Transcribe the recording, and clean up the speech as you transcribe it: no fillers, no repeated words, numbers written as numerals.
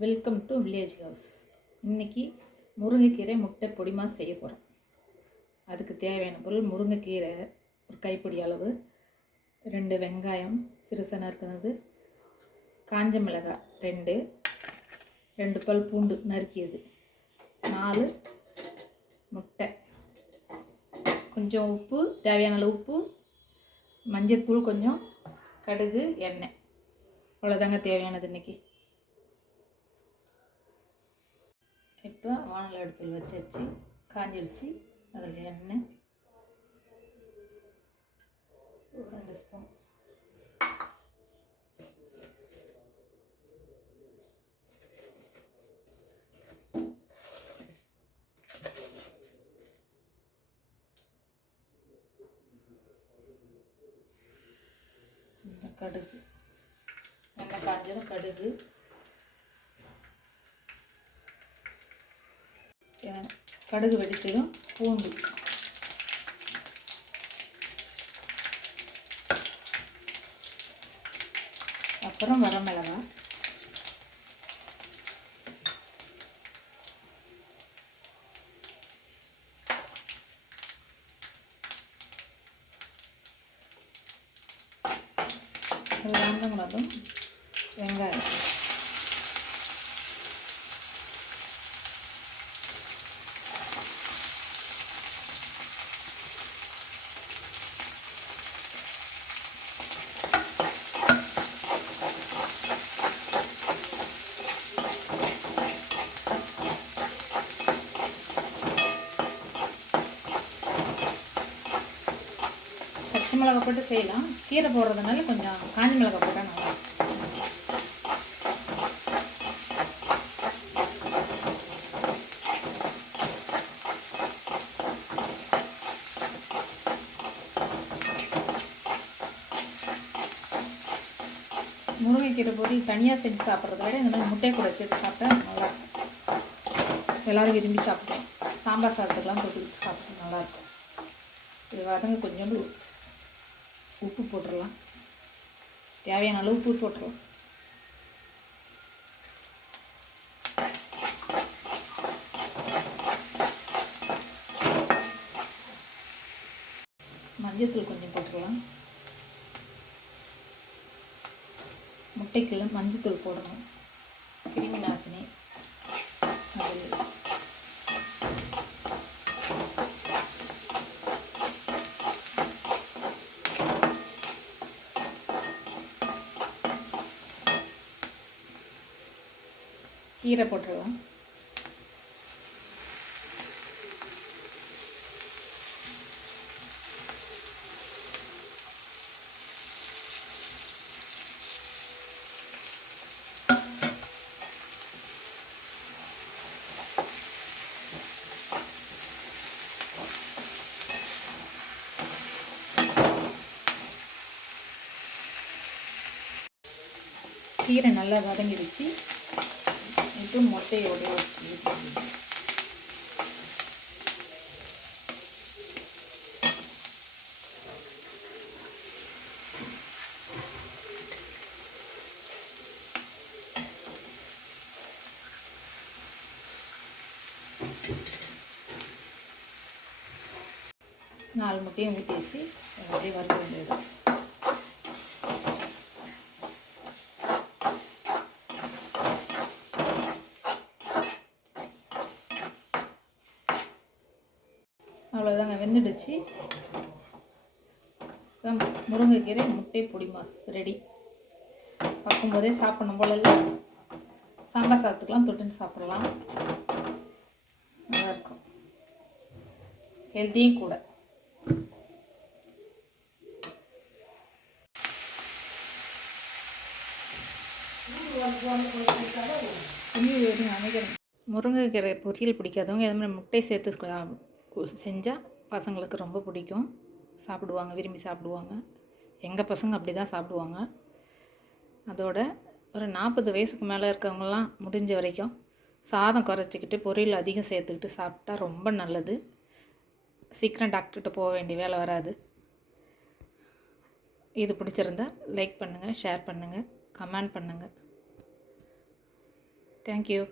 Welcome to village house. இன்றைக்கி முருங்கைக்கீரை முட்டை பொடிமா செய்ய போகிறோம். அதுக்கு தேவையான பொருள் முருங்கைக்கீரை ஒரு கைப்பிடி அளவு, 2 வெங்காயம் சிறுசனாக இருக்கிறது, காஞ்ச மிளகாய் 2 பல் பூண்டு நறுக்கியது, 4 முட்டை, கொஞ்சம் உப்பு, தேவையான அளவு உப்பு, மஞ்சள்தூள் கொஞ்சம், கடுகு, எண்ணெய். அவ்வளோதாங்க தேவையானது இன்றைக்கி. இப்போ வானல் அடுப்பில் வச்சு காஞ்சிடுச்சு. அதில் எண்ணெய் 2 ஸ்பூன், கடுகு, எண்ணெய் காஞ்சதும் கடுகு, கடுகு வெடித்ததும் பூண்டு, அப்புறம் வரமிளகாய், காஞ்ச மிளகும், வெங்காயம், பச்சை மிளகாய் போட்டு செய்யலாம். கீரை போடுறதுனால கொஞ்சம் காஞ்ச மிளகாய் போட்டால் நல்லா இருக்கும். முருங்கைக்கீரை பொரியல் தனியாக செஞ்சு சாப்பிட்றத விட இந்த மாதிரி முட்டையை கூட சேர்த்து சாப்பிட்டா நல்லாயிருக்கும். எல்லோரும் விரும்பி சாப்பிடுவோம். சாம்பார் சாதத்துக்கெலாம் போட்டு சாப்பிட்டு நல்லாயிருக்கும். இது வதங்க கொஞ்சோண்டு உப்பு போட்டுடலாம். தேவையான அளவு உப்பு போட்டுடலாம். மஞ்சள்தூள் கொஞ்சம் போட்டுக்கலாம். முட்டைக்குள்ள மஞ்சள்தூள் போடணும், கிருமி நாசினி. கீரை போட்டுருவோம். கீரை நல்லா வதங்கிடுச்சு. இப்போ முட்டையோட நாலு முட்டையும் ஊற்றி வச்சு அப்படியே வறுக்க வேண்டியது. அவ்வளோதாங்க, வெந்துடுச்சு. முருங்கைக்கீரை முட்டை பொடி மாஸ் ரெடி. பார்க்கும்போதே சாப்பிடணும் போல இல்லை. சாம்பார் சாதத்துக்கெலாம் தொட்டுன்னு சாப்பிடலாம், நல்லாயிருக்கும், ஹெல்த்தியும் கூட. முருங்கைக்கீரை பொரியல் பிடிக்காதவங்க இது மாதிரி முட்டை சேர்த்து செஞ்சால் பசங்களுக்கு ரொம்ப பிடிக்கும், சாப்பிடுவாங்க, விரும்பி சாப்பிடுவாங்க. எங்கள் பசங்க அப்படி தான் சாப்பிடுவாங்க. அதோட ஒரு 40 வயசுக்கு மேலே இருக்கவங்கலாம் முடிஞ்ச வரைக்கும் சாதம் குறைச்சிக்கிட்டு பொரியல் அதிகம் சேர்த்துக்கிட்டு சாப்பிட்டா ரொம்ப நல்லது. சீக்கிரம் டாக்டர்கிட்ட போக வேண்டிய வேலை வராது. இது பிடிச்சிருந்தா லைக் பண்ணுங்கள், ஷேர் பண்ணுங்கள், கமெண்ட் பண்ணுங்கள். தேங்க்யூ.